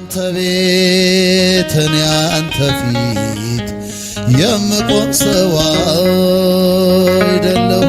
አንተ ቤት እኔ አንተ ፊት የምቆም ሰው አይደለሁ።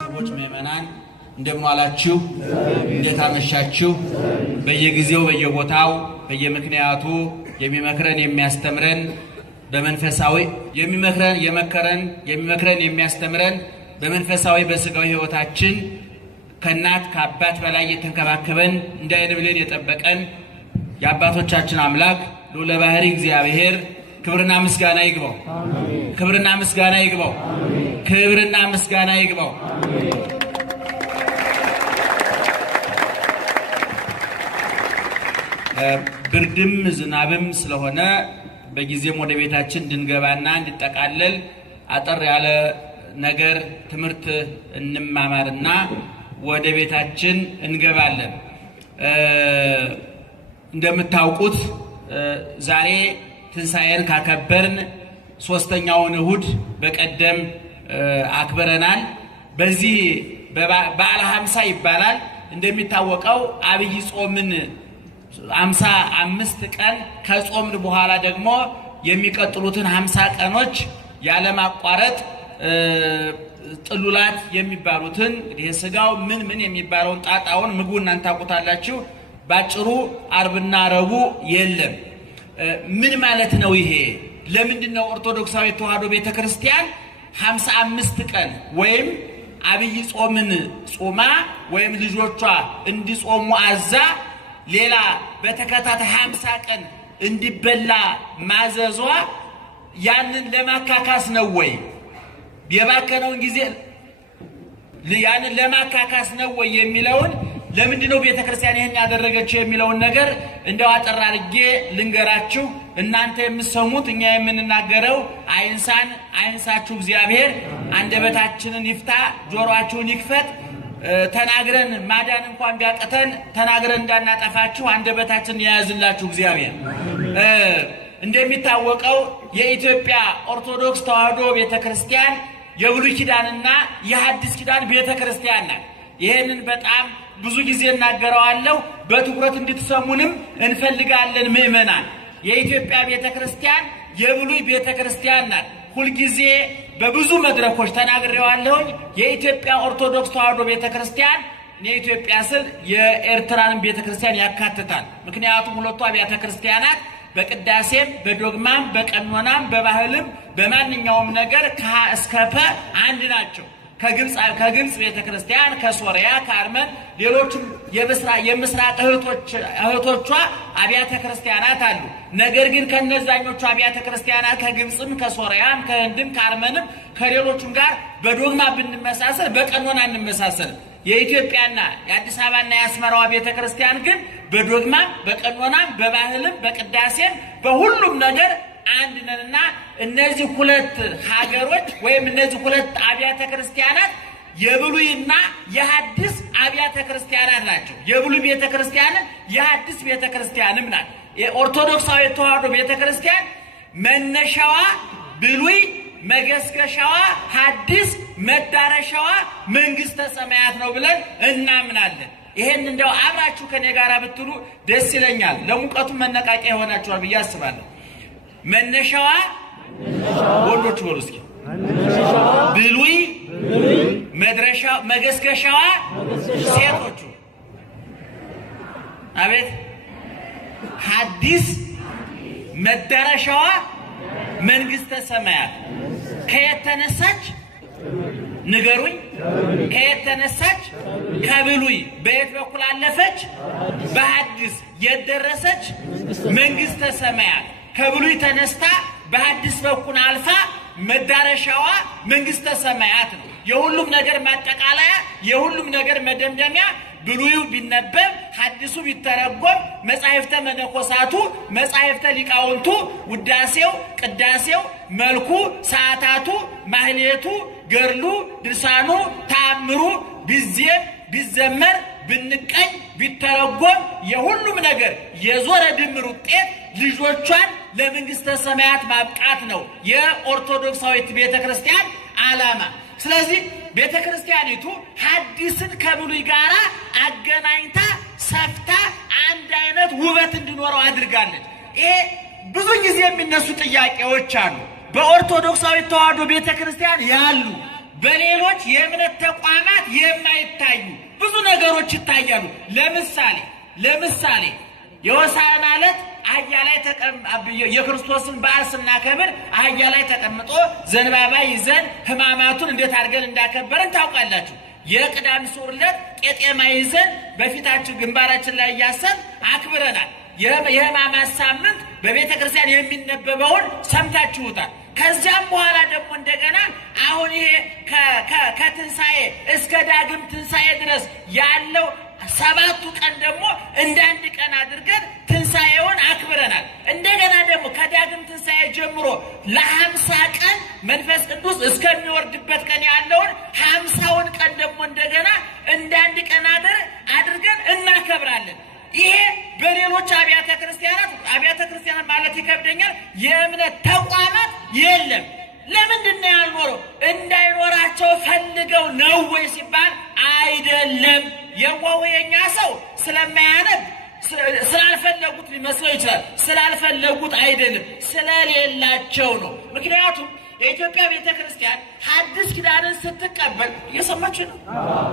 ሰዎች ምእመናን እንደምን ዋላችሁ? እንዴት አመሻችሁ? በየጊዜው በየቦታው በየምክንያቱ የሚመክረን የሚያስተምረን በመንፈሳዊ የሚመክረን የሚያስተምረን በመንፈሳዊ በስጋዊ ሕይወታችን ከእናት ከአባት በላይ የተንከባከበን እንዳይን ብለን የጠበቀን የአባቶቻችን አምላክ ልዑለ ባሕርይ እግዚአብሔር ክብርና ምስጋና ይግባው። ክብርና ምስጋና ይግባው። ክብርና ምስጋና ይግባው። ብርድም ዝናብም ስለሆነ በጊዜም ወደ ቤታችን እንድንገባና እንድጠቃለል አጠር ያለ ነገር ትምህርት እንማማርና ወደ ቤታችን እንገባለን። እንደምታውቁት ዛሬ ትንሣኤን ካከበርን ሶስተኛውን እሁድ በቀደም አክብረናል። በዚህ በዓለ ሃምሳ ይባላል። እንደሚታወቀው አብይ ጾምን 55 ቀን ከጾምን በኋላ ደግሞ የሚቀጥሉትን 50 ቀኖች ያለማቋረጥ ጥሉላት የሚባሉትን እንግዲህ ስጋው ምን የሚባለውን ጣጣውን ምግቡን እናንተ ታውቁታላችሁ። ባጭሩ አርብና ረቡዕ የለም። ምን ማለት ነው ይሄ? ለምንድነው ኦርቶዶክሳዊ ተዋሕዶ ቤተክርስቲያን 55 ቀን ወይም አብይ ጾምን ጾማ ወይም ልጆቿ እንዲጾሙ አዛ ሌላ በተከታታይ 50 ቀን እንዲበላ ማዘዟ ያንን ለማካካስ ነው ወይ? የባከነውን ጊዜ ያንን ለማካካስ ነው ወይ የሚለውን ለምንድነው ቤተክርስቲያን ይሄን ያደረገችው የሚለውን ነገር እንደው አጠር አድርጌ ልንገራችሁ። እናንተ የምትሰሙት እኛ የምንናገረው አይንሳችሁ እግዚአብሔር አንደበታችንን ይፍታ፣ ጆሮአችሁን ይክፈት። ተናግረን ማዳን እንኳን ቢያቀተን ተናግረን እንዳናጠፋችሁ አንደበታችንን ያያዝላችሁ እግዚአብሔር። እንደሚታወቀው የኢትዮጵያ ኦርቶዶክስ ተዋሕዶ ቤተክርስቲያን የብሉይ ኪዳንና የሐዲስ ኪዳን ቤተክርስቲያን ናት። ይሄንን በጣም ብዙ ጊዜ እናገረዋለሁ። በትኩረት እንድትሰሙንም እንፈልጋለን ምእመናን። የኢትዮጵያ ቤተክርስቲያን የብሉይ ቤተክርስቲያን ናት። ሁልጊዜ በብዙ መድረኮች ተናግሬዋለሁኝ። የኢትዮጵያ ኦርቶዶክስ ተዋሕዶ ቤተክርስቲያን የኢትዮጵያ ስል የኤርትራን ቤተክርስቲያን ያካትታል። ምክንያቱም ሁለቱ አብያተ ክርስቲያናት በቅዳሴም በዶግማም በቀኖናም በባህልም በማንኛውም ነገር ከሀ እስከ ፐ አንድ ናቸው። ከግብጽ ቤተክርስቲያን፣ ከሶሪያ፣ ከአርመን ሌሎችም የምስራቅ እህቶቿ አብያተ ክርስቲያናት አሉ። ነገር ግን ከነዛኞቹ አብያተ ክርስቲያናት ከግብጽም፣ ከሶሪያም፣ ከህንድም፣ ከአርመንም ከሌሎቹም ጋር በዶግማ ብንመሳሰል በቀኖና እንመሳሰል። የኢትዮጵያና የአዲስ አበባና የአስመራዋ ቤተክርስቲያን ግን በዶግማም በቀኖናም በባህልም በቅዳሴም በሁሉም ነገር አንድ ነንና እነዚህ ሁለት ሀገሮች ወይም እነዚህ ሁለት አብያተ ክርስቲያናት የብሉይና የሐዲስ አብያተ ክርስቲያናት ናቸው። የብሉይ ቤተክርስቲያንም የሐዲስ ቤተክርስቲያንም ናት። የኦርቶዶክሳዊ ተዋሕዶ ቤተክርስቲያን መነሻዋ ብሉይ፣ መገስገሻዋ ሐዲስ፣ መዳረሻዋ መንግስተ ሰማያት ነው ብለን እናምናለን። ይሄን እንደው አብራችሁ ከኔ ጋር ብትሉ ደስ ይለኛል። ለሙቀቱ መነቃቂያ ይሆናችኋል ብዬ አስባለሁ። መነሻዋ ወንዶች በሉ እስኪ ብሉይ፣ መገስገሻዋ ሴቶቹ፣ አቤት ሐዲስ፣ መዳረሻዋ መንግስተ ሰማያት። ከየት ተነሳች ንገሩኝ? ከየት ተነሳች? ከብሉይ። በየት በኩል አለፈች? በሐዲስ። የት ደረሰች? መንግስተ ሰማያት። ከብሉይ ተነስታ በሐዲስ በኩል አልፋ መዳረሻዋ መንግስተ ሰማያት ነው። የሁሉም ነገር ማጠቃለያ፣ የሁሉም ነገር መደምደሚያ ብሉዩ ቢነበብ ሐዲሱ ቢተረጎም መጻሕፍተ መነኮሳቱ መጻሕፍተ ሊቃውንቱ ውዳሴው፣ ቅዳሴው፣ መልኩ፣ ሰዓታቱ፣ ማህሌቱ፣ ገርሉ፣ ድርሳኑ፣ ተአምሩ ቢዜም ቢዘመር ብንቀኝ ቢተረጎም የሁሉም ነገር የዞረ ድምር ውጤት ልጆቿን ለመንግስተ ሰማያት ማብቃት ነው የኦርቶዶክሳዊት ቤተክርስቲያን ዓላማ። ስለዚህ ቤተክርስቲያኒቱ ሐዲስን ከብሉይ ጋር አገናኝታ ሰፍታ አንድ አይነት ውበት እንዲኖረው አድርጋለች። ይሄ ብዙ ጊዜ የሚነሱ ጥያቄዎች አሉ። በኦርቶዶክሳዊ ተዋሕዶ ቤተክርስቲያን ያሉ በሌሎች የእምነት ተቋማት የማይታዩ ብዙ ነገሮች ይታያሉ። ለምሳሌ የሆሳዕና ዕለት አህያ ላይ የክርስቶስን በዓል ስናከብር አህያ ላይ ተቀምጦ ዘንባባ ይዘን ሕማማቱን እንዴት አድርገን እንዳከበረን ታውቃላችሁ። የቅዳሜ ስዑር ዕለት ቄጤማ ይዘን በፊታችን ግንባራችን ላይ እያሰን አክብረናል። የሕማማት ሳምንት በቤተ ክርስቲያን የሚነበበውን ሰምታችሁታል። ከዚያም በኋላ ደግሞ እንደገና አሁን ይሄ ከትንሣኤ እስከ ዳግም ትንሣኤ ድረስ ያለው 7ቱ ቀን ደግሞ እንደ አንድ ቀን አድርገን ትንሣኤውን አክብረናል። እንደገና ደግሞ ከዳግም ትንሣኤ ጀምሮ ለ50 ቀን መንፈስ ቅዱስ እስከሚወርድበት ቀን ያለውን 50ውን ቀን ደግሞ እንደገና እንደ አንድ ቀን አድርገን እናከብራለን። ይሄ በሌሎች አብያተ ክርስቲያናት ማለት ይከብደኛል የእምነት ተቋማት የለም። ለምንድን ነው ያልኖረው? እንዳይኖራቸው ፈልገው ነው ወይ ሲባል አይደለም። የዋው የኛ ሰው ስለማያነብ ስላልፈለጉት ሊመስለው ይችላል። ስላልፈለጉት አይደለም፣ ስለሌላቸው ነው። ምክንያቱም የኢትዮጵያ ቤተክርስቲያን ሐዲስ ኪዳንን ስትቀበል እየሰማችሁ ነው።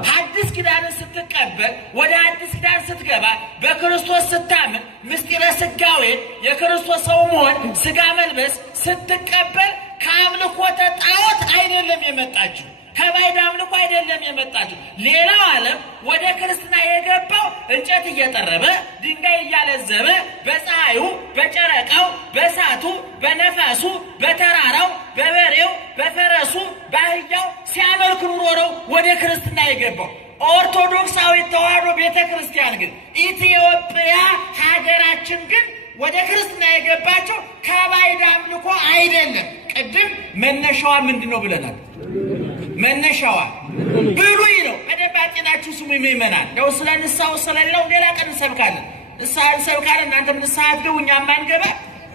ሐዲስ ኪዳንን ስትቀበል ወደ ሐዲስ ኪዳን ስትገባ በክርስቶስ ስታምን ምስጢረ ሥጋዌን የክርስቶስ ሰው መሆን ሥጋ መልበስ ስትቀበል ከአምልኮተ ጣዖት አይደለም የመጣችው፣ ከባዕድ አምልኮ አይደለም የመጣችው። ሌላው ዓለም ወደ ክርስትና የገባው እንጨት እየጠረበ ድንጋይ እያለዘበ በፀሐዩ፣ በጨረቃው፣ በእሳቱ፣ በነፋሱ፣ በተራራው፣ በበሬው፣ በፈረሱ፣ በአህያው ሲያመልክ ኑሮ ነው ወደ ክርስትና የገባው። ኦርቶዶክሳዊ ተዋሕዶ ቤተ ክርስቲያን ግን ኢትዮጵያ ሀገራችን ግን ወደ ክርስትና የገባቸው ከባዕድ አምልኮ አይደለም። ቅድም መነሻዋ ምንድን ነው ብለናል? መነሻዋ ብሉይ ነው። በደንብ አጤናችሁ ስሙ ይመናል። ነው ስለ ንስሐው ስለሌለው ሌላ ቀን እንሰብካለን። ንስሐ እንሰብካለን። እናንተም ንስሐ አትገቡ፣ እኛም ማንገባ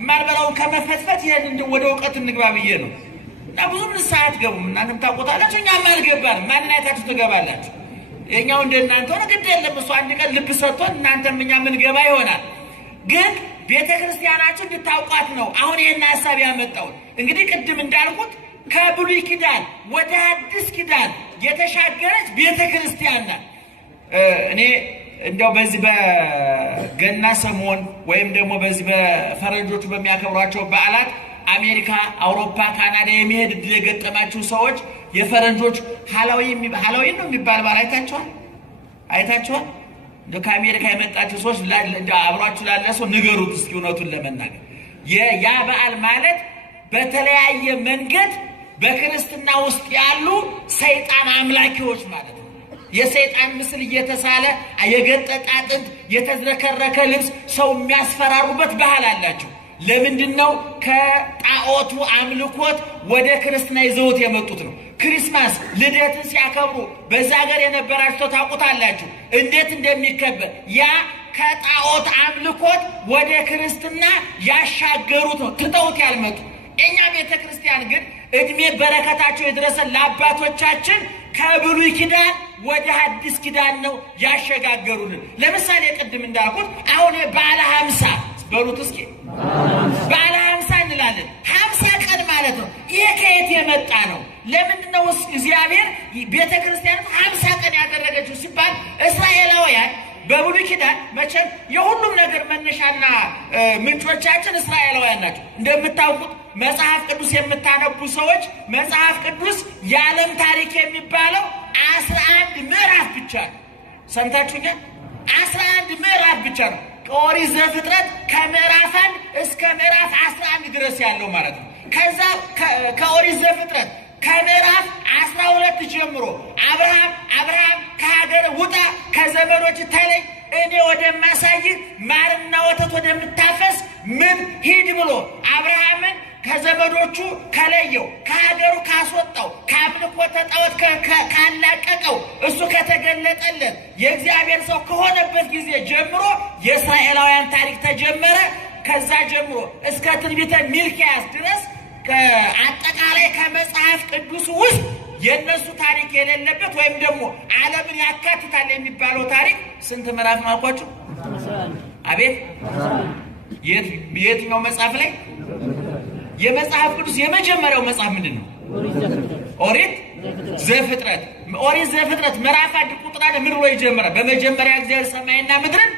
ማልበላውን ከመፈትፈት ይሄን ወደ እውቀት እንግባ ብዬ ነው። እና ብዙም ንስሐ አትገቡም። እናንተም ታውቁታላችሁ፣ እኛም አልገባንም። ማንን አይታችሁ ትገባላችሁ? የኛው እንደናንተ ሆነ ግድ የለም። እሱ አንድ ቀን ልብ ሰጥቶን እናንተም እኛ ምን ገባ ይሆናል። ግን ቤተ ክርስቲያናችን እንድታውቋት ነው አሁን ይሄን ሐሳብ ያመጣው። እንግዲህ ቅድም እንዳልኩት ከብሉይ ኪዳን ወደ አዲስ ኪዳን የተሻገረች ቤተ ክርስቲያን ናት። እኔ እንደው በዚህ በገና ሰሞን ወይም ደግሞ በዚህ በፈረንጆቹ በሚያከብሯቸው በዓላት አሜሪካ፣ አውሮፓ፣ ካናዳ የሚሄድ እድል የገጠማችሁ ሰዎች የፈረንጆች ሃሎዊን ነው የሚባል በዓል አይታችኋል? እንደው ከአሜሪካ የመጣችሁ ሰዎች አብሯችሁ ላለ ሰው ንገሩት እስኪ እውነቱን ለመናገር ያ በዓል ማለት በተለያየ መንገድ በክርስትና ውስጥ ያሉ ሰይጣን አምላኪዎች ማለት ነው። የሰይጣን ምስል እየተሳለ የገጠጠ አጥንት፣ የተዝረከረከ ልብስ ሰው የሚያስፈራሩበት ባህል አላቸው። ለምንድን ነው? ከጣዖቱ አምልኮት ወደ ክርስትና ይዘውት የመጡት ነው። ክሪስማስ ልደትን ሲያከብሩ በዛ ሀገር የነበራችሁ ታውቁታላችሁ እንዴት እንደሚከበር። ያ ከጣዖት አምልኮት ወደ ክርስትና ያሻገሩት ነው፣ ትተውት ያልመጡ። እኛ ቤተ ክርስቲያን ግን እድሜ በረከታቸው የደረሰ ለአባቶቻችን ከብሉይ ኪዳን ወደ አዲስ ኪዳን ነው ያሸጋገሩልን። ለምሳሌ ቅድም እንዳልኩት አሁን በዓለ 50 በሉት እስኪ በዓለ 50 እንላለን። 50 ቀን ማለት ነው። ይሄ ከየት የመጣ ነው? ለምንድነው እግዚአብሔር ቤተ ክርስቲያን 50 ቀን ያደረገችው ሲባል እስራኤላውያን በብሉይ ኪዳን መቼም የሁሉም ነገር መነሻና ምንጮቻችን እስራኤላውያን ናቸው። እንደምታውቁት መጽሐፍ ቅዱስ የምታነቡ ሰዎች መጽሐፍ ቅዱስ የዓለም ታሪክ የሚባለው 11 ምዕራፍ ብቻ ነው። ሰምታችሁኛል? 11 ምዕራፍ ብቻ ነው። ከኦሪት ዘፍጥረት ከምዕራፍ 1 እስከ ምዕራፍ 11 ድረስ ያለው ማለት ነው። ከዛ ከኦሪት ዘፍጥረት ከምዕራፍ 12 ጀምሮ አብርሃም ከሀገር ውጣ፣ ከዘመዶች ተለይ፣ እኔ ወደማሳይህ ማርና ወተት ወደምታፈስ ምን ሂድ ብሎ አብርሃምን ከዘመዶቹ ከለየው፣ ከሀገሩ ካስወጣው፣ ከአምልኮተ ጣዖት ካላቀቀው፣ እሱ ከተገለጠለት የእግዚአብሔር ሰው ከሆነበት ጊዜ ጀምሮ የእስራኤላውያን ታሪክ ተጀመረ። ከዛ ጀምሮ እስከ ትንቢተ ሚልክያስ ድረስ አጠቃላይ ከመጽሐፍ ቅዱስ ውስጥ የነሱ ታሪክ የሌለበት ወይም ደግሞ ዓለምን ያካትታል የሚባለው ታሪክ ስንት ምዕራፍ ነው አልኳችሁ? አቤት የትኛው መጽሐፍ ላይ? የመጽሐፍ ቅዱስ የመጀመሪያው መጽሐፍ ምንድን ነው? ኦሪት ዘፍጥረት። ኦሪት ዘፍጥረት ምዕራፍ 1 ቁጥር 1 ምን ብሎ ይጀምራል? በመጀመሪያ እግዚአብሔር ሰማይና ምድርን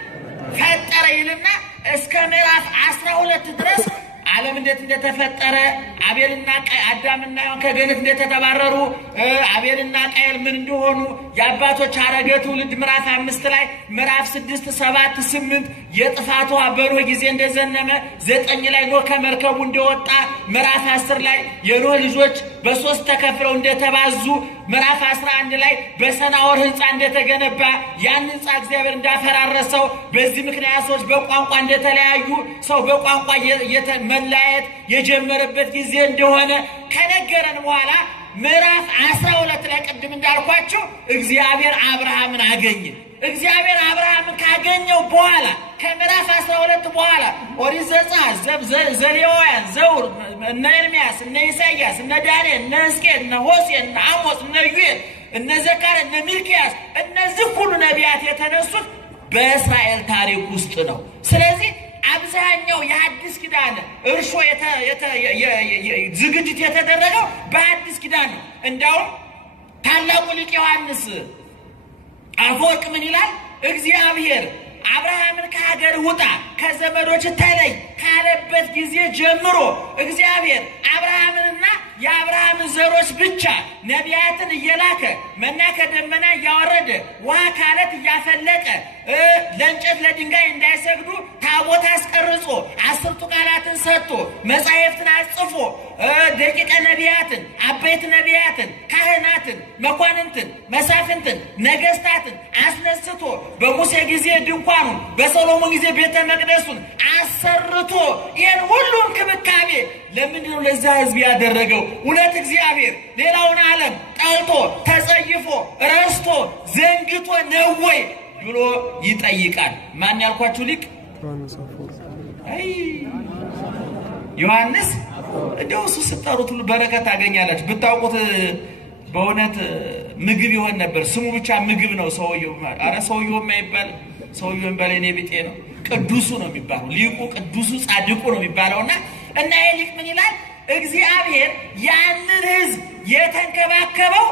ፈጠረ ይልና እስከ ምዕራፍ 12 ድረስ ዓለም እንዴት እንደተፈጠረ አቤልና አዳምና ሔዋን ከገነት እንደተባረሩ አቤልና ቃየል ምን እንደሆኑ የአባቶች አረገ ትውልድ ምዕራፍ 5 ላይ ምዕራፍ 6 7 8 የጥፋቱ በኖህ ጊዜ እንደዘነመ 9 ላይ ኖህ ከመርከቡ እንደወጣ ምዕራፍ 10 ላይ የኖህ ልጆች በሶስት ተከፍለው እንደተባዙ ምዕራፍ 11 ላይ በሰናዖር ህንፃ እንደተገነባ ያን ህንፃ እግዚአብሔር እንዳፈራረሰው በዚህ ምክንያት ሰዎች በቋንቋ እንደተለያዩ ሰው በቋንቋ መለያየት የጀመረበት ጊዜ እንደሆነ ከነገረን በኋላ ምዕራፍ 12 ላይ ቅድም እንዳልኳቸው እግዚአብሔር አብርሃምን አገኘ። እግዚአብሔር አብርሃምን ካገኘው በኋላ ከምዕራፍ 12 በኋላ ኦሪት ዘጸአት፣ ዘሌዋውያን፣ ዘውር፣ እነ ኤርምያስ፣ እነ ኢሳይያስ፣ እነ ዳንኤል፣ እነ ሕዝቅኤል፣ እነ ሆሴዕ፣ እነ አሞጽ፣ እነ ዩኤል፣ እነ ዘካርያስ፣ እነ ሚልክያስ እነዚህ ሁሉ ነቢያት የተነሱት በእስራኤል ታሪክ ውስጥ ነው። ስለዚህ አብዛኛው የሐዲስ ኪዳን እርሾ ዝግጅት የተደረገው በሐዲስ ኪዳን ነው። እንዳውም ታላቁ ሊቅ ዮሐንስ አፈወርቅ ምን ይላል? እግዚአብሔር አብርሃምን ከሀገር ውጣ ከዘመዶች ተለይ ካለበት ጊዜ ጀምሮ እግዚአብሔር አብርሃምንና የአብርሃምን ዘሮች ብቻ ነቢያትን እየላከ መና ከደመና እያወረደ ውሃ ካለት እያፈለቀ ለእንጨት ለድንጋይ እንዳይሰግዱ ታቦት አስቀርጾ 10ቱ ቃላትን ሰጥቶ መጻሕፍትን አጽፎ ደቂቀ ነቢያትን፣ አበይት ነቢያትን፣ ካህናትን፣ መኳንንትን፣ መሳፍንትን፣ ነገስታትን አስነስቶ በሙሴ ጊዜ ድንኳኑን በሰሎሞን ጊዜ ቤተ መቅደሱን አሰርቶ ይህን ሁሉ እንክብካቤ ለምንድነው ለዛ ህዝብ ያደረገው? እውነት እግዚአብሔር ሌላውን ዓለም ጠልቶ ተጸይፎ ረስቶ ዘንግቶ ነው ወይ ብሎ ይጠይቃል። ማን ያልኳችሁ ሊቅ? አይ ዮሐንስ። እንደው እሱ ስጠሩት ሁሉ በረከት ታገኛላችሁ። ብታውቁት በእውነት ምግብ ይሆን ነበር። ስሙ ብቻ ምግብ ነው ሰውየው። አረ ሰውየው የማይባል ሰውየው በላይ እኔ ቢጤ ነው። ቅዱሱ ነው የሚባለው። ሊቁ ቅዱሱ ጻድቁ ነው የሚባለውና እና ይሄ ሊቅ ምን ይላል? እግዚአብሔር ያንን ህዝብ የተንከባከበው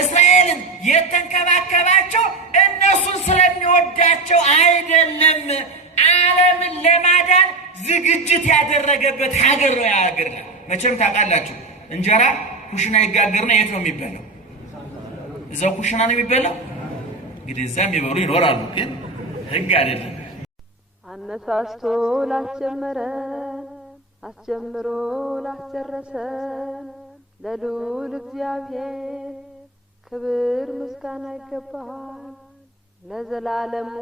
እስራኤልን የተንከባከባቸው እነሱን ስለሚወዳቸው አይደለም፣ ዓለምን ለማዳን ዝግጅት ያደረገበት ሀገር ነው። ያ ሀገር መቼም ታውቃላችሁ፣ እንጀራ ኩሽና ይጋገርና የት ነው የሚበላው? እዛው ኩሽና ነው የሚበላው። እንግዲህ እዛ የሚበሉ ይኖራሉ፣ ግን ህግ አይደለም። አነሳስቶ ላስጀመረን አስጀምሮ ላስጨረሰን ለልዑል እግዚአብሔር ክብር ምስጋና ይገባል ለዘላለሙ